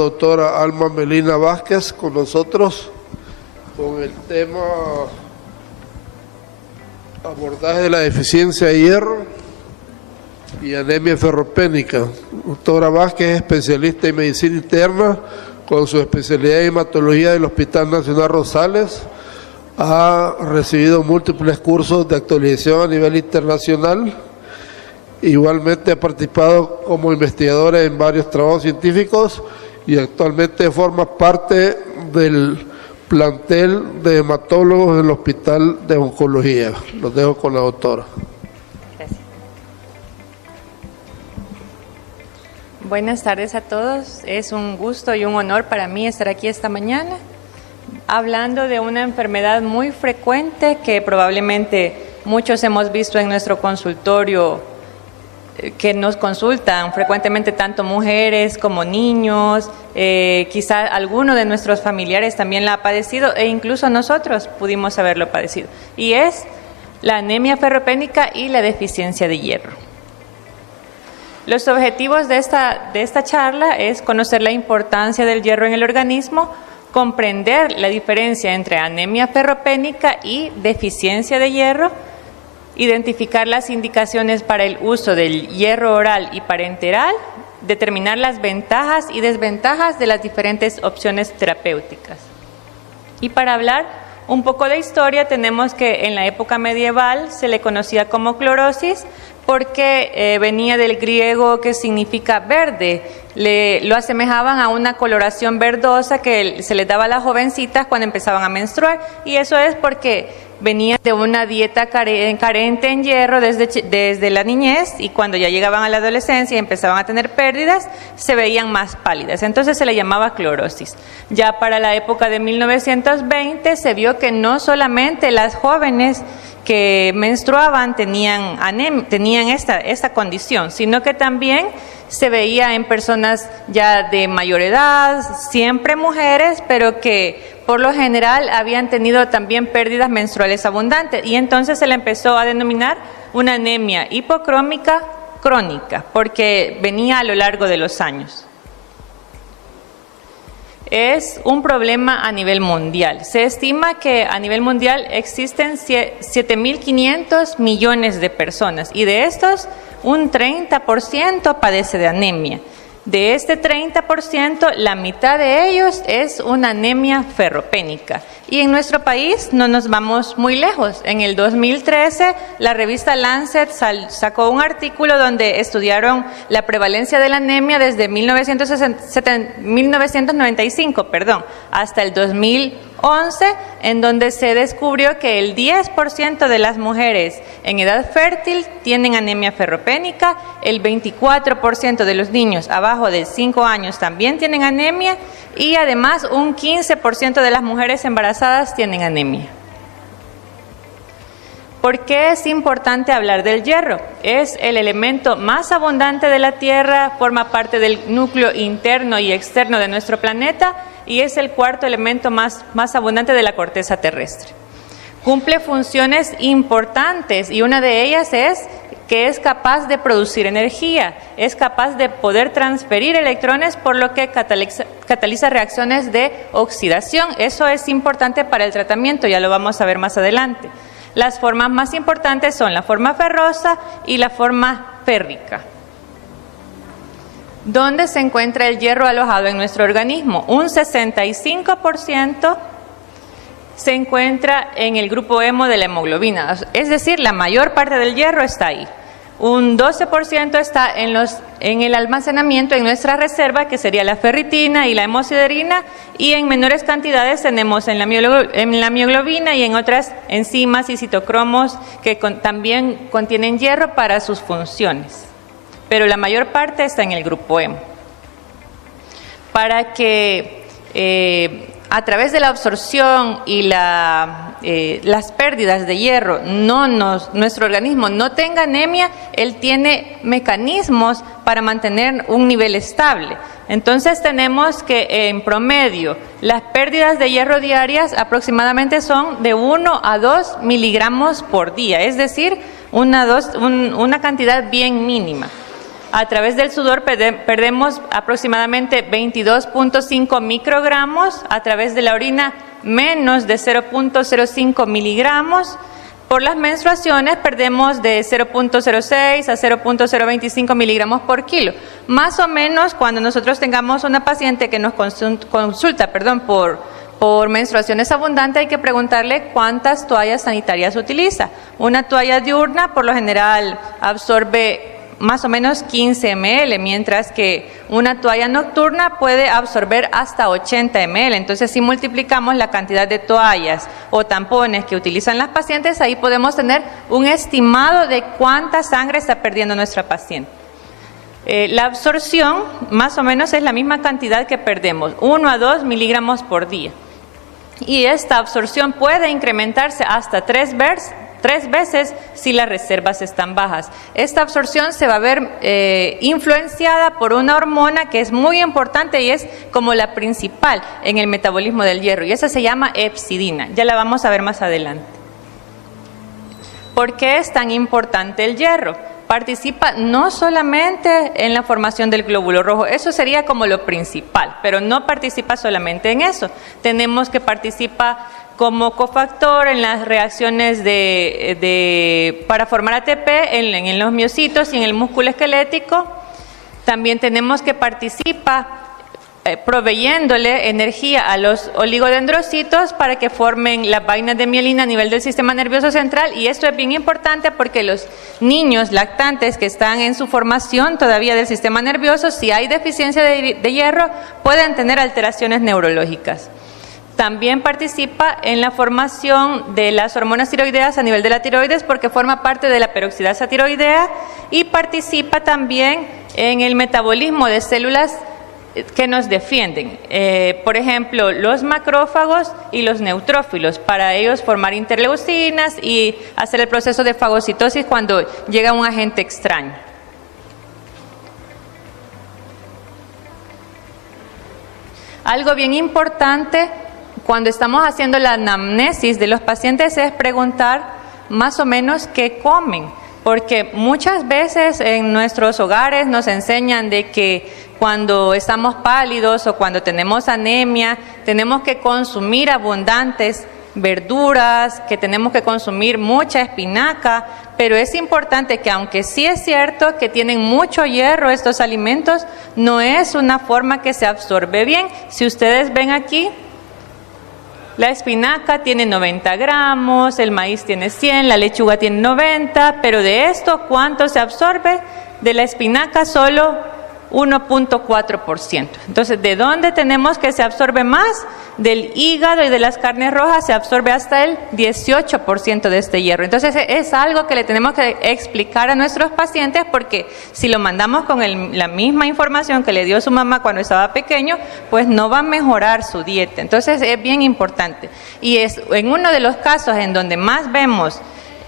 Doctora Alma Melina Vázquez con nosotros con el tema abordaje de la deficiencia de hierro y anemia ferropénica. Doctora Vázquez es especialista en medicina interna con su especialidad en hematología del Hospital Nacional Rosales. Ha recibido múltiples cursos de actualización a nivel internacional. Igualmente ha participado como investigadora en varios trabajos científicos y actualmente forma parte del plantel de hematólogos del Hospital de Oncología. Los dejo con la doctora. Gracias. Buenas tardes a todos. Es un gusto y un honor para mí estar aquí esta mañana hablando de una enfermedad muy frecuente que probablemente muchos hemos visto en nuestro consultorio, que nos consultan frecuentemente tanto mujeres como niños, quizá alguno de nuestros familiares también la ha padecido e incluso nosotros pudimos haberlo padecido, y es la anemia ferropénica y la deficiencia de hierro. Los objetivos de esta charla es conocer la importancia del hierro en el organismo, comprender la diferencia entre anemia ferropénica y deficiencia de hierro, identificar las indicaciones para el uso del hierro oral y parenteral, determinar las ventajas y desventajas de las diferentes opciones terapéuticas. Y para hablar un poco de historia, tenemos que en la época medieval se le conocía como clorosis porque venía del griego que significa verde. Lo asemejaban a una coloración verdosa que se les daba a las jovencitas cuando empezaban a menstruar, y eso es porque venían de una dieta carente en hierro desde la niñez, y cuando ya llegaban a la adolescencia y empezaban a tener pérdidas, se veían más pálidas. Entonces se le llamaba clorosis. Ya para la época de 1920 se vio que no solamente las jóvenes que menstruaban tenían esta condición, sino que también se veía en personas ya de mayor edad, siempre mujeres, pero que por lo general habían tenido también pérdidas menstruales abundantes, y entonces se le empezó a denominar una anemia hipocrómica crónica, porque venía a lo largo de los años. Es un problema a nivel mundial. Se estima que a nivel mundial existen 7.500 millones de personas, y de estos un 30% padece de anemia. De este 30%, la mitad de ellos es una anemia ferropénica. Y en nuestro país no nos vamos muy lejos. En el 2013, la revista Lancet sacó un artículo donde estudiaron la prevalencia de la anemia desde 1995 hasta el 2011, en donde se descubrió que el 10% de las mujeres en edad fértil tienen anemia ferropénica, el 24% de los niños abajo de 5 años también tienen anemia, y además un 15% de las mujeres embarazadas tienen anemia. ¿Por qué es importante hablar del hierro? Es el elemento más abundante de la Tierra, forma parte del núcleo interno y externo de nuestro planeta, y es el cuarto elemento más abundante de la corteza terrestre. Cumple funciones importantes, y una de ellas es que es capaz de producir energía, es capaz de poder transferir electrones, por lo que cataliza reacciones de oxidación. Eso es importante para el tratamiento, ya lo vamos a ver más adelante. Las formas más importantes son la forma ferrosa y la forma férrica. ¿Dónde se encuentra el hierro alojado en nuestro organismo? Un 65% se encuentra en el grupo hemo de la hemoglobina, es decir, la mayor parte del hierro está ahí. Un 12% está en el almacenamiento en nuestra reserva, que sería la ferritina y la hemosiderina, y en menores cantidades tenemos en la mioglobina y en otras enzimas y citocromos que también contienen hierro para sus funciones. Pero la mayor parte está en el grupo hemo. Para que a través de la absorción y las pérdidas de hierro nuestro organismo no tenga anemia, él tiene mecanismos para mantener un nivel estable. Entonces tenemos que en promedio las pérdidas de hierro diarias aproximadamente son de 1 a 2 miligramos por día, es decir, una cantidad bien mínima. A través del sudor perdemos aproximadamente 22.5 microgramos, a través de la orina menos de 0.05 miligramos. Por las menstruaciones perdemos de 0.06 a 0.025 miligramos por kilo. Más o menos cuando nosotros tengamos una paciente que nos consulta por menstruaciones abundantes, hay que preguntarle cuántas toallas sanitarias utiliza. Una toalla diurna por lo general absorbe más o menos 15 ml, mientras que una toalla nocturna puede absorber hasta 80 ml. Entonces, si multiplicamos la cantidad de toallas o tampones que utilizan las pacientes, ahí podemos tener un estimado de cuánta sangre está perdiendo nuestra paciente. La absorción más o menos es la misma cantidad que perdemos, 1 a 2 miligramos por día. Y esta absorción puede incrementarse hasta 3 veces si las reservas están bajas. Esta absorción se va a ver influenciada por una hormona que es muy importante y es como la principal en el metabolismo del hierro, y esa se llama hepcidina. Ya la vamos a ver más adelante. ¿Por qué es tan importante el hierro? Participa no solamente en la formación del glóbulo rojo, eso sería como lo principal, pero no participa solamente en eso. Tenemos que participar como cofactor en las reacciones para formar ATP en los miocitos y en el músculo esquelético. También tenemos que participar proveyéndole energía a los oligodendrocitos para que formen las vainas de mielina a nivel del sistema nervioso central, y esto es bien importante porque los niños lactantes que están en su formación todavía del sistema nervioso, si hay deficiencia de hierro, pueden tener alteraciones neurológicas. También participa en la formación de las hormonas tiroideas a nivel de la tiroides porque forma parte de la peroxidasa tiroidea, y participa también en el metabolismo de células que nos defienden, por ejemplo, los macrófagos y los neutrófilos, para ellos formar interleucinas y hacer el proceso de fagocitosis cuando llega un agente extraño. Algo bien importante cuando estamos haciendo la anamnesis de los pacientes es preguntar más o menos qué comen, porque muchas veces en nuestros hogares nos enseñan de que cuando estamos pálidos o cuando tenemos anemia, tenemos que consumir abundantes verduras, que tenemos que consumir mucha espinaca, pero es importante que, aunque sí es cierto que tienen mucho hierro estos alimentos, no es una forma que se absorbe bien. Si ustedes ven aquí, la espinaca tiene 90 gramos, el maíz tiene 100, la lechuga tiene 90, pero de esto, ¿cuánto se absorbe? De la espinaca solo 1.4%. Entonces, ¿de dónde tenemos que se absorbe más? Del hígado y de las carnes rojas se absorbe hasta el 18% de este hierro. Entonces, es algo que le tenemos que explicar a nuestros pacientes, porque si lo mandamos con la misma información que le dio su mamá cuando estaba pequeño, pues no va a mejorar su dieta. Entonces, es bien importante. Y es en uno de los casos en donde más vemos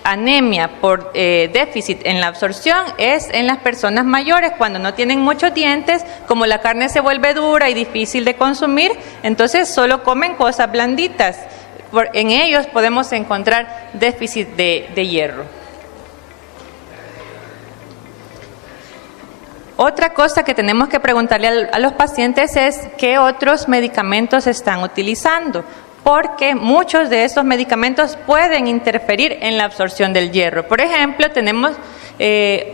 anemia por déficit en la absorción es en las personas mayores, cuando no tienen muchos dientes, como la carne se vuelve dura y difícil de consumir, entonces solo comen cosas blanditas. En ellos podemos encontrar déficit de hierro. Otra cosa que tenemos que preguntarle a los pacientes es qué otros medicamentos están utilizando, porque muchos de estos medicamentos pueden interferir en la absorción del hierro. Por ejemplo, tenemos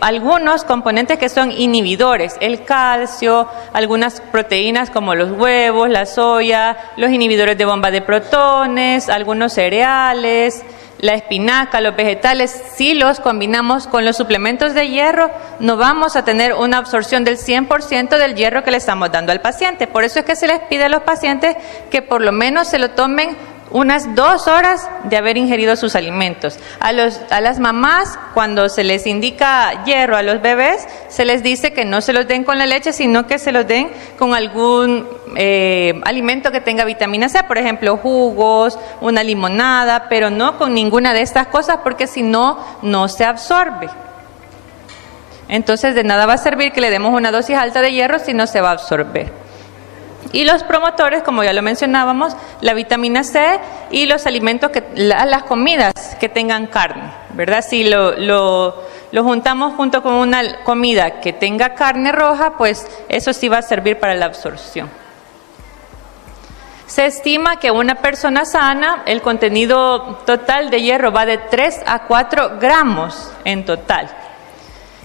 algunos componentes que son inhibidores, el calcio, algunas proteínas como los huevos, la soya, los inhibidores de bomba de protones, algunos cereales, la espinaca, los vegetales. Si los combinamos con los suplementos de hierro, no vamos a tener una absorción del 100% del hierro que le estamos dando al paciente. Por eso es que se les pide a los pacientes que por lo menos se lo tomen unas 2 horas de haber ingerido sus alimentos. A las mamás, cuando se les indica hierro a los bebés, se les dice que no se los den con la leche, sino que se los den con algún alimento que tenga vitamina C, por ejemplo, jugos, una limonada, pero no con ninguna de estas cosas, porque si no, no se absorbe. Entonces, de nada va a servir que le demos una dosis alta de hierro si no se va a absorber. Y los promotores, como ya lo mencionábamos, la vitamina C y los alimentos, las comidas que tengan carne, ¿verdad? Si lo juntamos junto con una comida que tenga carne roja, pues eso sí va a servir para la absorción. Se estima que una persona sana, el contenido total de hierro va de 3 a 4 gramos en total.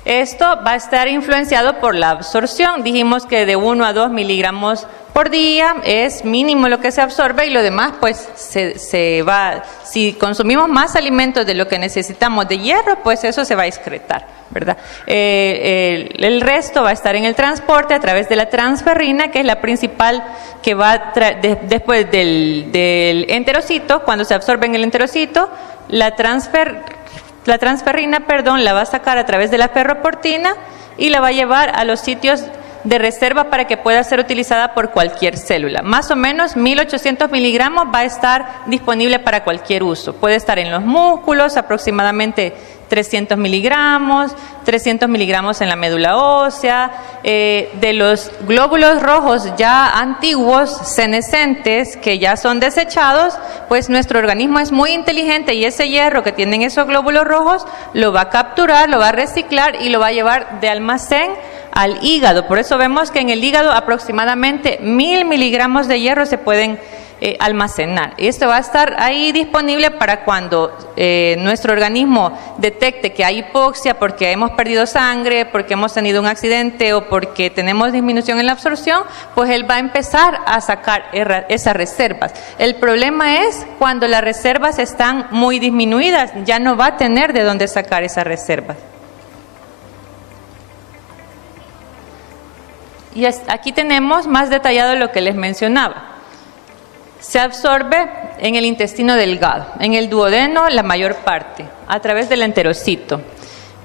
Esto va a estar influenciado por la absorción. Dijimos que de 1 a 2 miligramos por día es mínimo lo que se absorbe y lo demás pues se va, si consumimos más alimentos de lo que necesitamos de hierro, pues eso se va a excretar, ¿verdad? El resto va a estar en el transporte a través de la transferrina, que es la principal que va después del enterocito. Cuando se absorbe en el enterocito, la transferrina, la va a sacar a través de la ferroportina y la va a llevar a los sitios de reserva para que pueda ser utilizada por cualquier célula. Más o menos 1.800 miligramos va a estar disponible para cualquier uso. Puede estar en los músculos, aproximadamente 300 miligramos en la médula ósea. De los glóbulos rojos ya antiguos, senescentes, que ya son desechados, pues nuestro organismo es muy inteligente y ese hierro que tienen esos glóbulos rojos lo va a capturar, lo va a reciclar y lo va a llevar de almacén al hígado. Por eso vemos que en el hígado aproximadamente 1.000 miligramos de hierro se pueden almacenar. Y esto va a estar ahí disponible para cuando nuestro organismo detecte que hay hipoxia porque hemos perdido sangre, porque hemos tenido un accidente o porque tenemos disminución en la absorción, pues él va a empezar a sacar esas reservas. El problema es cuando las reservas están muy disminuidas, ya no va a tener de dónde sacar esas reservas. Y aquí tenemos más detallado lo que les mencionaba. Se absorbe en el intestino delgado, en el duodeno la mayor parte, a través del enterocito.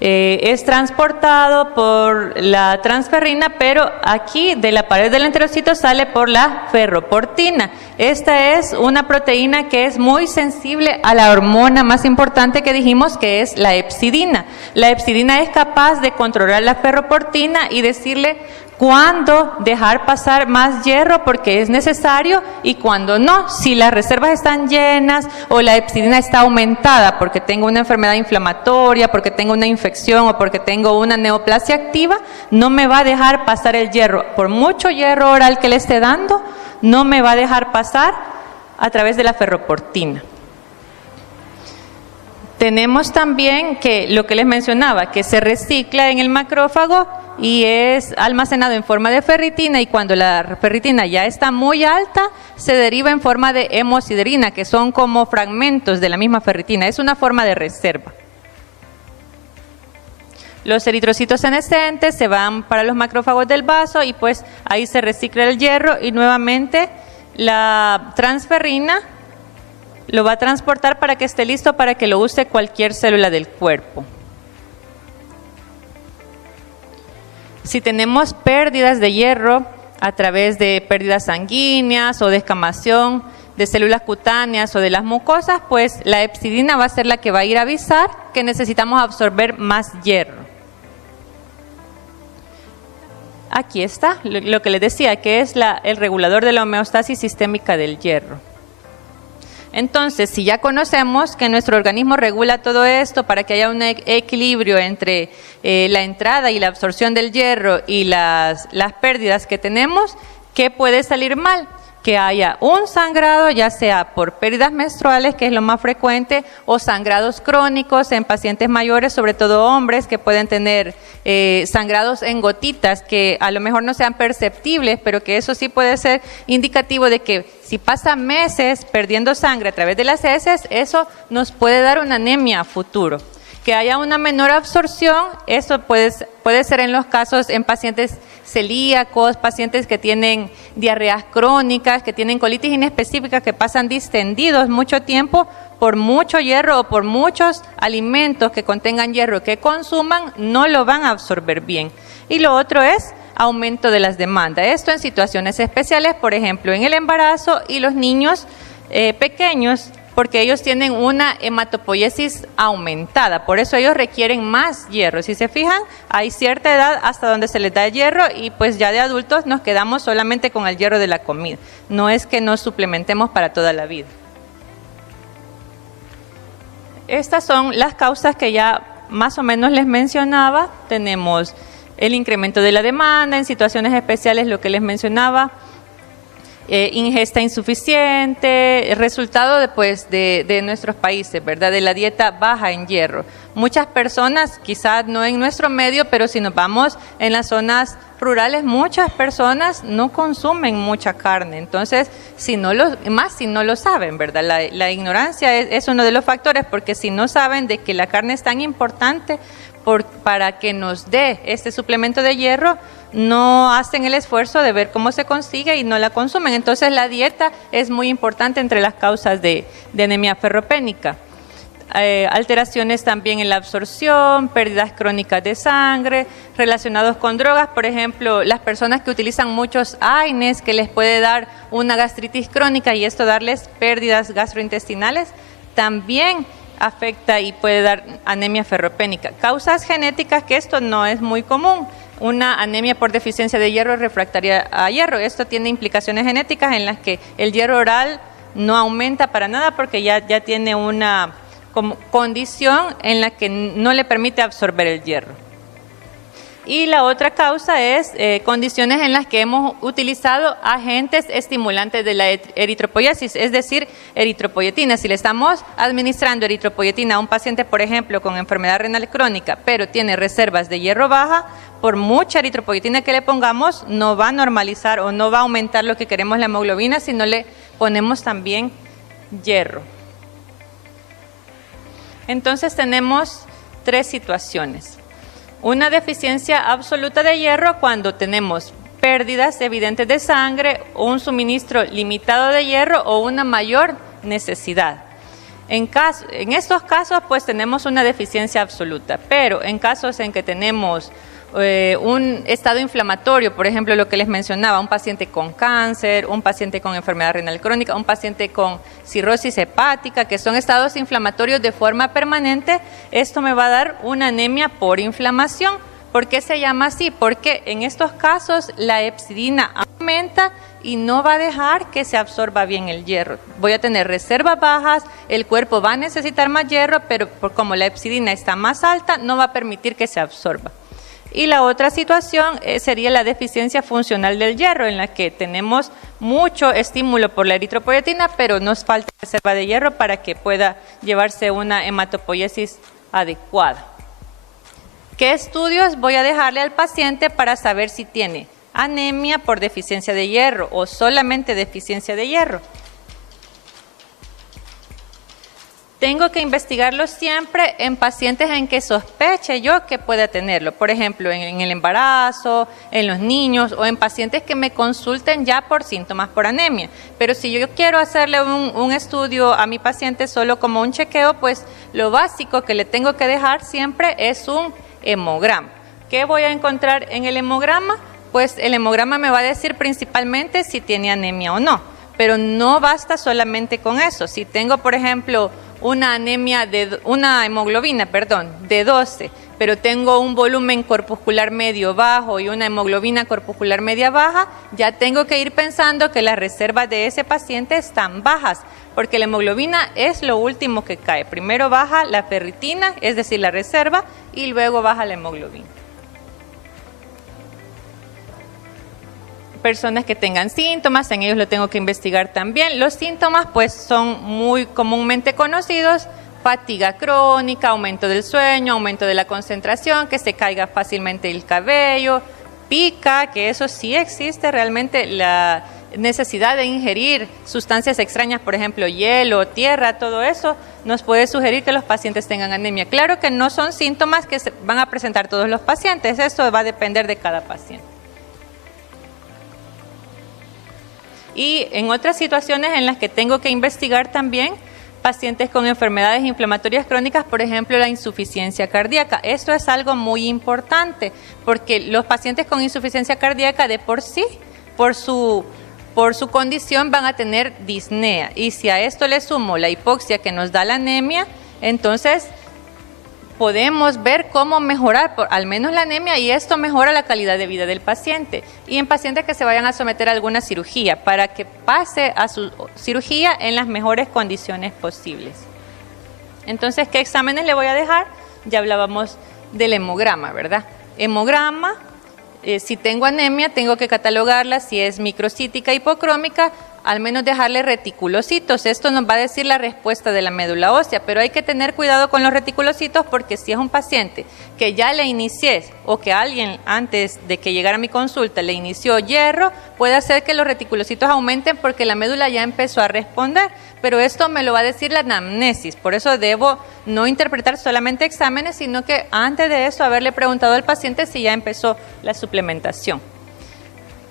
Es transportado por la transferrina, pero aquí de la pared del enterocito sale por la ferroportina. Esta es una proteína que es muy sensible a la hormona más importante que dijimos, que es la hepcidina. La hepcidina es capaz de controlar la ferroportina y decirle cuándo dejar pasar más hierro porque es necesario y cuándo no. Si las reservas están llenas o la hepcidina está aumentada porque tengo una enfermedad inflamatoria, porque tengo una infección o porque tengo una neoplasia activa, no me va a dejar pasar el hierro. Por mucho hierro oral que le esté dando, no me va a dejar pasar a través de la ferroportina. Tenemos también que lo que les mencionaba, que se recicla en el macrófago y es almacenado en forma de ferritina, y cuando la ferritina ya está muy alta, se deriva en forma de hemosiderina, que son como fragmentos de la misma ferritina. Es una forma de reserva. Los eritrocitos senescentes se van para los macrófagos del vaso y pues ahí se recicla el hierro y nuevamente la transferrina lo va a transportar para que esté listo para que lo use cualquier célula del cuerpo. Si tenemos pérdidas de hierro a través de pérdidas sanguíneas o descamación de células cutáneas o de las mucosas, pues la hepcidina va a ser la que va a ir a avisar que necesitamos absorber más hierro. Aquí está lo que les decía, que es el regulador de la homeostasis sistémica del hierro. Entonces, si ya conocemos que nuestro organismo regula todo esto para que haya un equilibrio entre la entrada y la absorción del hierro y las pérdidas que tenemos, ¿qué puede salir mal? Que haya un sangrado, ya sea por pérdidas menstruales, que es lo más frecuente, o sangrados crónicos en pacientes mayores, sobre todo hombres, que pueden tener sangrados en gotitas, que a lo mejor no sean perceptibles, pero que eso sí puede ser indicativo de que si pasa meses perdiendo sangre a través de las heces, eso nos puede dar una anemia a futuro. Que haya una menor absorción, eso puede ser en los casos en pacientes celíacos, pacientes que tienen diarreas crónicas, que tienen colitis inespecífica, que pasan distendidos mucho tiempo por mucho hierro o por muchos alimentos que contengan hierro que consuman, no lo van a absorber bien. Y lo otro es aumento de las demandas. Esto en situaciones especiales, por ejemplo, en el embarazo y los niños pequeños, porque ellos tienen una hematopoiesis aumentada, por eso ellos requieren más hierro. Si se fijan, hay cierta edad hasta donde se les da hierro y pues ya de adultos nos quedamos solamente con el hierro de la comida. No es que nos suplementemos para toda la vida. Estas son las causas que ya más o menos les mencionaba, tenemos el incremento de la demanda, en situaciones especiales lo que les mencionaba, ingesta insuficiente, resultado de nuestros países, ¿verdad? De la dieta baja en hierro. Muchas personas, quizás no en nuestro medio, pero si nos vamos en las zonas rurales, muchas personas no consumen mucha carne. Entonces, si no lo saben, ¿verdad? La ignorancia es uno de los factores, porque si no saben de que la carne es tan importante para que nos dé este suplemento de hierro, no hacen el esfuerzo de ver cómo se consigue y no la consumen. Entonces la dieta es muy importante entre las causas de anemia ferropénica. Alteraciones también en la absorción, pérdidas crónicas de sangre, relacionados con drogas, por ejemplo, las personas que utilizan muchos AINES, que les puede dar una gastritis crónica y esto darles pérdidas gastrointestinales, también afecta y puede dar anemia ferropénica. Causas genéticas, que esto no es muy común, una anemia por deficiencia de hierro refractaria a hierro. Esto tiene implicaciones genéticas en las que el hierro oral no aumenta para nada porque ya tiene una condición en la que no le permite absorber el hierro. Y la otra causa es condiciones en las que hemos utilizado agentes estimulantes de la eritropoiesis, es decir, eritropoyetina. Si le estamos administrando eritropoyetina a un paciente, por ejemplo, con enfermedad renal crónica, pero tiene reservas de hierro baja, por mucha eritropoyetina que le pongamos, no va a normalizar o no va a aumentar lo que queremos la hemoglobina si no le ponemos también hierro. Entonces tenemos tres situaciones. Una deficiencia absoluta de hierro cuando tenemos pérdidas evidentes de sangre, un suministro limitado de hierro o una mayor necesidad. En estos casos, pues tenemos una deficiencia absoluta, pero en casos en que tenemos un estado inflamatorio, por ejemplo, lo que les mencionaba, un paciente con cáncer, un paciente con enfermedad renal crónica, un paciente con cirrosis hepática, que son estados inflamatorios de forma permanente, esto me va a dar una anemia por inflamación. ¿Por qué se llama así? Porque en estos casos la hepcidina aumenta y no va a dejar que se absorba bien el hierro. Voy a tener reservas bajas, el cuerpo va a necesitar más hierro, pero como la hepcidina está más alta, no va a permitir que se absorba. Y la otra situación sería la deficiencia funcional del hierro, en la que tenemos mucho estímulo por la eritropoyetina, pero nos falta reserva de hierro para que pueda llevarse una hematopoiesis adecuada. ¿Qué estudios voy a dejarle al paciente para saber si tiene anemia por deficiencia de hierro o solamente deficiencia de hierro? Tengo que investigarlo siempre en pacientes en que sospeche yo que pueda tenerlo. Por ejemplo, en el embarazo, en los niños o en pacientes que me consulten ya por síntomas por anemia. Pero si yo quiero hacerle un estudio a mi paciente solo como un chequeo, pues lo básico que le tengo que dejar siempre es un hemograma. ¿Qué voy a encontrar en el hemograma? Pues el hemograma me va a decir principalmente si tiene anemia o no. Pero no basta solamente con eso. Si tengo, por ejemplo, una hemoglobina de 12, pero tengo un volumen corpuscular medio bajo y una hemoglobina corpuscular media baja, ya tengo que ir pensando que las reservas de ese paciente están bajas, porque la hemoglobina es lo último que cae. Primero baja la ferritina, es decir, la reserva, y luego baja la hemoglobina. Personas que tengan síntomas, en ellos lo tengo que investigar también. Los síntomas pues son muy comúnmente conocidos: fatiga crónica, aumento del sueño, aumento de la concentración, que se caiga fácilmente el cabello, pica, que eso sí existe realmente, la necesidad de ingerir sustancias extrañas, por ejemplo hielo, tierra, todo eso nos puede sugerir que los pacientes tengan anemia. Claro que no son síntomas que van a presentar todos los pacientes, esto va a depender de cada paciente. Y en otras situaciones en las que tengo que investigar también, pacientes con enfermedades inflamatorias crónicas, por ejemplo, la insuficiencia cardíaca. Esto es algo muy importante, porque los pacientes con insuficiencia cardíaca de por sí, por su condición, van a tener disnea. Y si a esto le sumo la hipoxia que nos da la anemia, entonces podemos ver cómo mejorar al menos la anemia, y esto mejora la calidad de vida del paciente. Y en pacientes que se vayan a someter a alguna cirugía, para que pase a su cirugía en las mejores condiciones posibles. Entonces, ¿qué exámenes le voy a dejar? ya hablábamos del hemograma, ¿verdad? Hemograma, si tengo anemia, tengo que catalogarla, si es microcítica, hipocrómica, al menos dejarle reticulocitos. Esto nos va a decir la respuesta de la médula ósea, pero hay que tener cuidado con los reticulocitos porque si es un paciente que ya le inicié o que alguien antes de que llegara a mi consulta le inició hierro, puede hacer que los reticulocitos aumenten porque la médula ya empezó a responder, pero esto me lo va a decir la anamnesis, por eso debo no interpretar solamente exámenes, sino que antes de eso haberle preguntado al paciente si ya empezó la suplementación.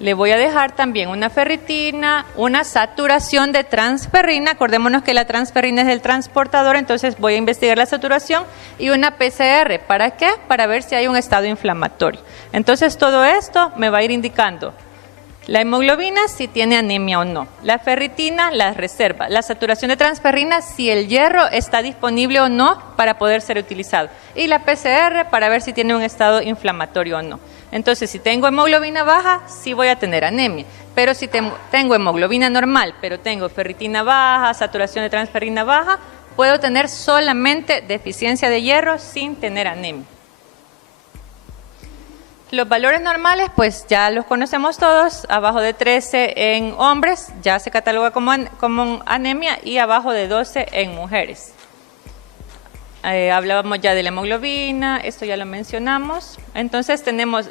Le voy a dejar también una ferritina, una saturación de transferrina, acordémonos que la transferrina es el transportador, entonces voy a investigar la saturación, y una PCR. ¿Para qué? Para ver si hay un estado inflamatorio. Entonces todo esto me va a ir indicando la hemoglobina, si tiene anemia o no, la ferritina, la reserva, la saturación de transferrina, si el hierro está disponible o no para poder ser utilizado, y la PCR para ver si tiene un estado inflamatorio o no. Entonces, si tengo hemoglobina baja, sí voy a tener anemia, pero si tengo hemoglobina normal, pero tengo ferritina baja, saturación de transferrina baja, puedo tener solamente deficiencia de hierro sin tener anemia. Los valores normales, pues ya los conocemos todos, abajo de 13 en hombres ya se cataloga como anemia y abajo de 12 en mujeres. Hablábamos ya de la hemoglobina, esto ya lo mencionamos. Entonces tenemos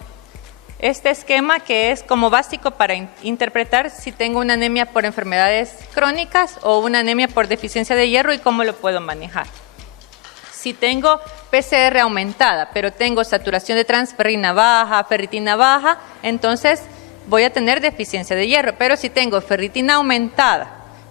este esquema que es como básico para interpretar si tengo una anemia por enfermedades crónicas o una anemia por deficiencia de hierro y cómo lo puedo manejar. Si tengo PCR aumentada, pero tengo saturación de transferrina baja, ferritina baja, entonces voy a tener deficiencia de hierro. Pero si tengo ferritina aumentada,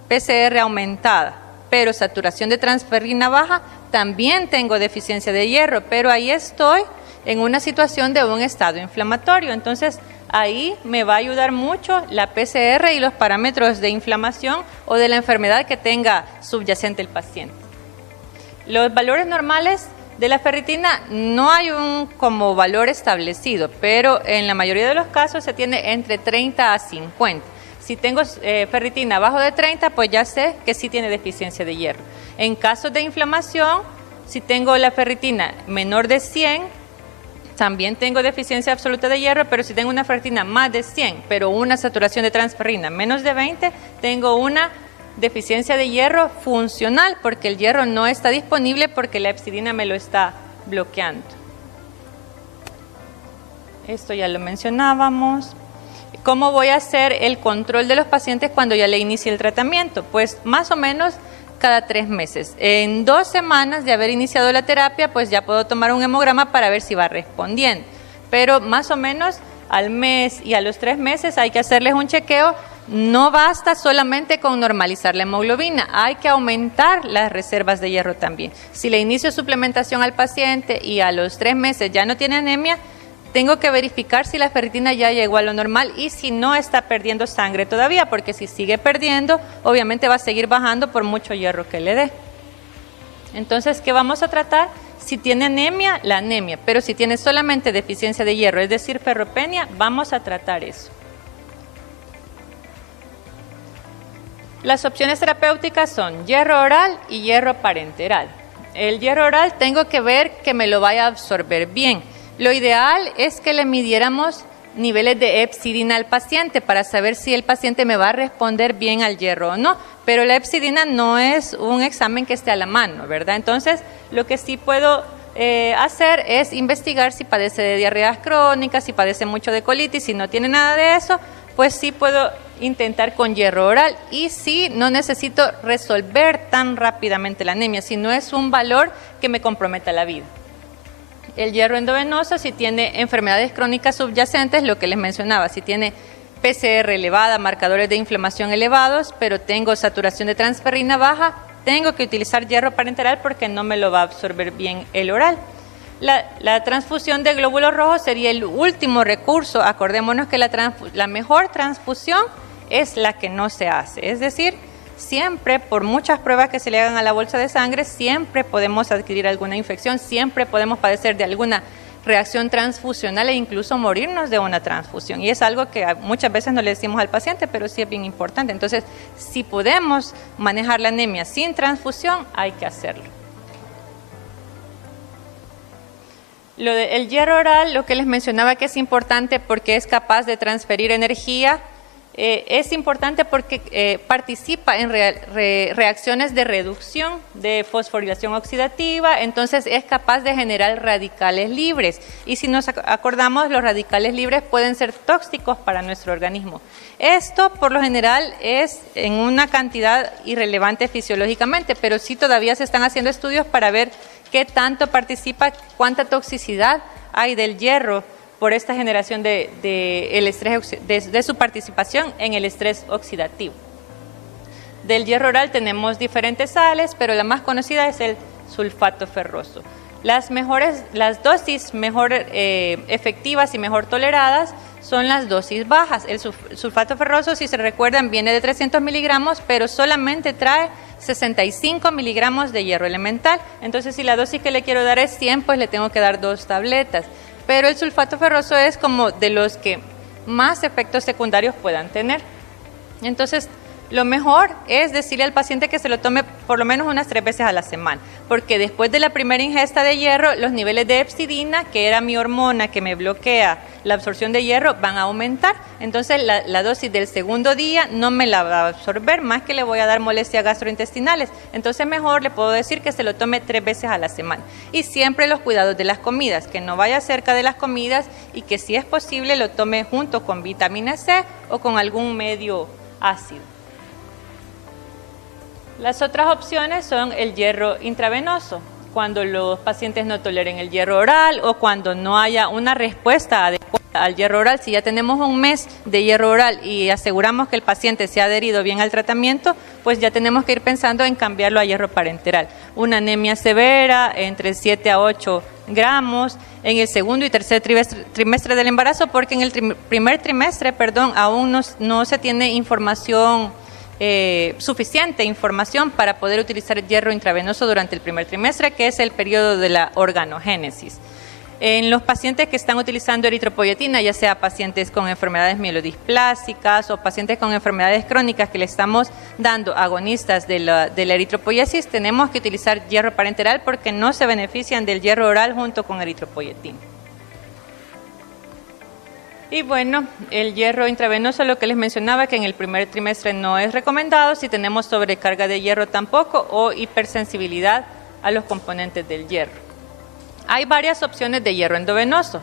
PCR aumentada, pero saturación de transferrina baja, también tengo deficiencia de hierro, pero ahí estoy en una situación de un estado inflamatorio. Entonces, ahí me va a ayudar mucho la PCR y los parámetros de inflamación o de la enfermedad que tenga subyacente el paciente. Los valores normales de la ferritina no hay un como valor establecido, pero en la mayoría de los casos se tiene entre 30 a 50. Si tengo ferritina abajo de 30, pues ya sé que sí tiene deficiencia de hierro. En casos de inflamación, si tengo la ferritina menor de 100, también tengo deficiencia absoluta de hierro, pero si tengo una ferritina más de 100, pero una saturación de transferrina menos de 20, tengo una deficiencia de hierro funcional, porque el hierro no está disponible porque la hepcidina me lo está bloqueando. Esto ya lo mencionábamos. ¿Cómo voy a hacer el control de los pacientes cuando ya le inicie el tratamiento? Pues más o menos cada 3 meses. En 2 semanas de haber iniciado la terapia, pues ya puedo tomar un hemograma para ver si va respondiendo. Pero más o menos al mes y a los 3 meses hay que hacerles un chequeo. No basta solamente con normalizar la hemoglobina, hay que aumentar las reservas de hierro también. Si le inicio suplementación al paciente y a los 3 meses ya no tiene anemia, tengo que verificar si la ferritina ya llegó a lo normal y si no está perdiendo sangre todavía, porque si sigue perdiendo, obviamente va a seguir bajando por mucho hierro que le dé. Entonces, ¿qué vamos a tratar? Si tiene anemia, la anemia, pero si tiene solamente deficiencia de hierro, es decir, ferropenia, vamos a tratar eso. Las opciones terapéuticas son hierro oral y hierro parenteral. El hierro oral tengo que ver que me lo vaya a absorber bien. Lo ideal es que le midiéramos niveles de hepcidina al paciente para saber si el paciente me va a responder bien al hierro o no. Pero la hepcidina no es un examen que esté a la mano, ¿verdad? Entonces, lo que sí puedo hacer es investigar si padece de diarreas crónicas, si padece mucho de colitis, si no tiene nada de eso, pues sí puedo intentar con hierro oral y sí no necesito resolver tan rápidamente la anemia, si no es un valor que me comprometa la vida. El hierro endovenoso, si tiene enfermedades crónicas subyacentes, lo que les mencionaba, si tiene PCR elevada, marcadores de inflamación elevados, pero tengo saturación de transferrina baja, tengo que utilizar hierro parenteral porque no me lo va a absorber bien el oral. La transfusión de glóbulos rojos sería el último recurso. Acordémonos que la mejor transfusión es la que no se hace. Es decir, siempre, por muchas pruebas que se le hagan a la bolsa de sangre, siempre podemos adquirir alguna infección, siempre podemos padecer de alguna reacción transfusional e incluso morirnos de una transfusión. Y es algo que muchas veces no le decimos al paciente, pero sí es bien importante. Entonces, si podemos manejar la anemia sin transfusión, hay que hacerlo. El hierro oral, lo que les mencionaba que es importante porque es capaz de transferir energía, es importante porque participa en reacciones de reducción de fosforilación oxidativa, entonces es capaz de generar radicales libres. Y si nos acordamos, los radicales libres pueden ser tóxicos para nuestro organismo. Esto, por lo general, es en una cantidad irrelevante fisiológicamente, pero sí todavía se están haciendo estudios para ver qué tanto participa, cuánta toxicidad hay del hierro por esta generación el estrés, de su participación en el estrés oxidativo. Del hierro oral tenemos diferentes sales, pero la más conocida es el sulfato ferroso. Las dosis mejor efectivas y mejor toleradas son las dosis bajas. El sulfato ferroso, si se recuerdan, viene de 300 miligramos, pero solamente trae 65 miligramos de hierro elemental. Entonces, si la dosis que le quiero dar es 100, pues le tengo que dar 2 tabletas. Pero el sulfato ferroso es como de los que más efectos secundarios puedan tener. Entonces, lo mejor es decirle al paciente que se lo tome por lo menos unas 3 veces a la semana, porque después de la primera ingesta de hierro, los niveles de hepcidina, que era mi hormona que me bloquea la absorción de hierro, van a aumentar. Entonces, la dosis del segundo día no me la va a absorber, más que le voy a dar molestias gastrointestinales. Entonces, mejor le puedo decir que se lo tome 3 veces a la semana. Y siempre los cuidados de las comidas, que no vaya cerca de las comidas y que si es posible lo tome junto con vitamina C o con algún medio ácido. Las otras opciones son el hierro intravenoso, cuando los pacientes no toleren el hierro oral o cuando no haya una respuesta adecuada al hierro oral. Si ya tenemos un mes de hierro oral y aseguramos que el paciente se ha adherido bien al tratamiento, pues ya tenemos que ir pensando en cambiarlo a hierro parenteral. Una anemia severa entre 7 a 8 gramos en el segundo y tercer trimestre del embarazo, porque en el primer trimestre, aún no se tiene suficiente información para poder utilizar hierro intravenoso durante el primer trimestre, que es el periodo de la organogénesis. En los pacientes que están utilizando eritropoyetina, ya sea pacientes con enfermedades mielodisplásicas o pacientes con enfermedades crónicas que le estamos dando agonistas de la eritropoiesis, tenemos que utilizar hierro parenteral porque no se benefician del hierro oral junto con eritropoyetina. Y bueno, el hierro intravenoso, lo que les mencionaba, que en el primer trimestre no es recomendado, si tenemos sobrecarga de hierro tampoco, o hipersensibilidad a los componentes del hierro. Hay varias opciones de hierro endovenoso.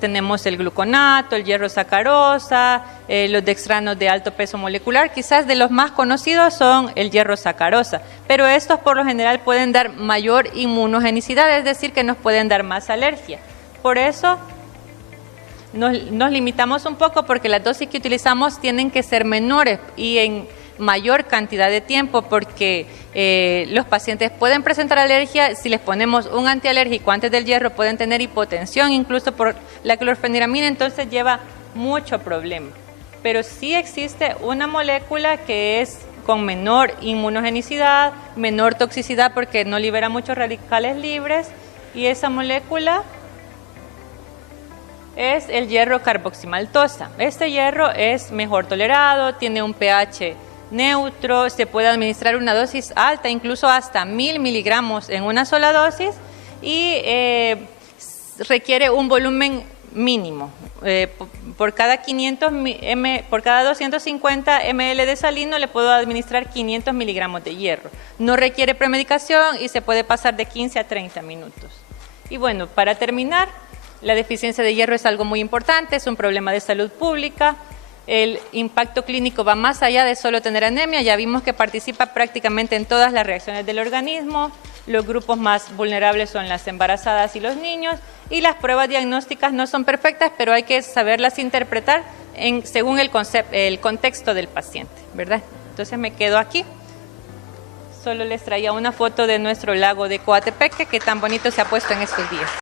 Tenemos el gluconato, el hierro sacarosa, los dextranos de alto peso molecular. Quizás de los más conocidos son el hierro sacarosa, pero estos por lo general pueden dar mayor inmunogenicidad, es decir, que nos pueden dar más alergia. Por eso nos limitamos un poco porque las dosis que utilizamos tienen que ser menores y en mayor cantidad de tiempo, porque los pacientes pueden presentar alergia. Si les ponemos un antialérgico antes del hierro pueden tener hipotensión incluso por la clorfeniramina, entonces lleva mucho problema. Pero sí existe una molécula que es con menor inmunogenicidad, menor toxicidad porque no libera muchos radicales libres, y esa molécula es el hierro carboximaltosa. Este hierro es mejor tolerado, tiene un pH neutro, se puede administrar una dosis alta, incluso hasta 1000 miligramos en una sola dosis, y requiere un volumen mínimo. Por cada 250 ml de salino le puedo administrar 500 miligramos de hierro. No requiere premedicación y se puede pasar de 15 a 30 minutos. Y bueno, para terminar, la deficiencia de hierro es algo muy importante, es un problema de salud pública. El impacto clínico va más allá de solo tener anemia, ya vimos que participa prácticamente en todas las reacciones del organismo. Los grupos más vulnerables son las embarazadas y los niños, y las pruebas diagnósticas no son perfectas, pero hay que saberlas interpretar según el contexto del paciente, ¿verdad? Entonces me quedo aquí. Solo les traía una foto de nuestro lago de Coatepeque, que tan bonito se ha puesto en estos días.